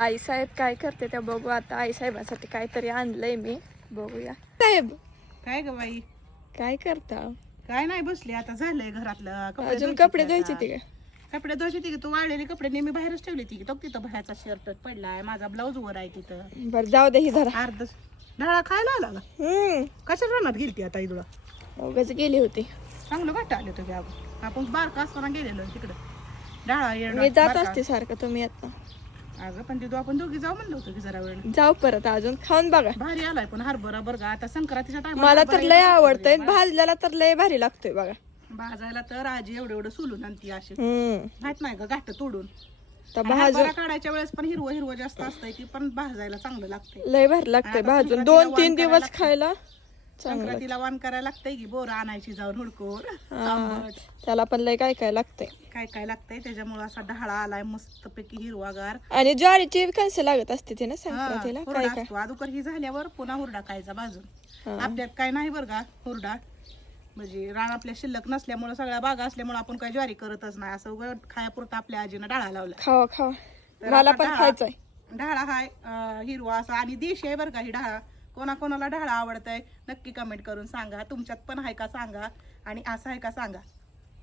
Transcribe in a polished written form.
आई साहेब काय करते त्या बघू आता. आई साहेबांसाठी काहीतरी आणलंय मी, बघूया. साहेब काय ग बाई, काय करता? काय नाही बसली आता, झालंय घरातलं. अजून कपडे धुवायचे ते का? कपडे धुवायचे ती तू वाळलेले कपडे नेहमी बाहेरच ठेवली ती तो तिथं बाहेरचा शर्ट पडलाय, माझा ब्लाऊज वर आहे तिथं. बर जाऊ दे, ही धरा. अर्ध ढाळा खायला आला का? कशा रानात गेलती आता तुला? उगाच गेली होती. चांगलं वाटत आले तुम्ही आपण बारका असताना गेलेलो तिकडं ढाळा येणार मी जात असते सारखं, तुम्ही आता. अगं पण तिथं आपण दोघी जाऊ म्हणलं होतं की जरा वेळ. जाऊ परत, अजून खाऊन बघा. भारी आलाय पण हरभरा बरं का, आता संक्रांतीच्या टाइम मला तर लय आवडतंय, भाजल्याला तर लय भारी लागतोय बघा. भाजायला तर आजी एवढं एवढं सोलून आणती अशी, हम्म माहित नाही का घाट तोडून. तर आणि भाजून हरभरा काढायच्या वेळेस पण हिरवं हिरवं जास्त असतंय की, पण भाजायला चांगलं लागतंय. लय भारी लागतंय आता भाजून, संक्रांतीला 2-3 वाण दिवस करायला खायला चांगलं. संक्रांतीला वाण करायला लागतंय की, बोरं आणायची जाऊन हुडकून. हा, त्याला पण लय काय काय लागतंय. काय काय लागतंय त्याच्यामुळे असा ढाळा आलाय मस्त पैकी हिरवागार. आणि ज्वारीची कणसं लागत असते ते ना संक्रांतीला. हुरडा काय काय असतो अगोदर ही झाल्यावर पुन्हा हुरडा खायचा भाजून. हा. आपल्यात काय नाही बरं का हुरडा, म्हणजे रान आपल्या शिल्लक नसल्यामुळे, सगळ्या बागा असल्यामुळे आपण काय ज्वारी करतच नाही. असं उगाच खायापुरतं आपल्या आजीनं डाळा लावला. खावा खावा, तर मला आता पण खायचंय. ढाळा हाय हिरवा असा आणि देशी आहे बरं का ही ढाळा. कोणाकोणाला ढाळा आवडतंय नक्की कमेंट करून सांगा. तुमच्यात पण आहे का सांगा, आणि असं आहे का सांगा.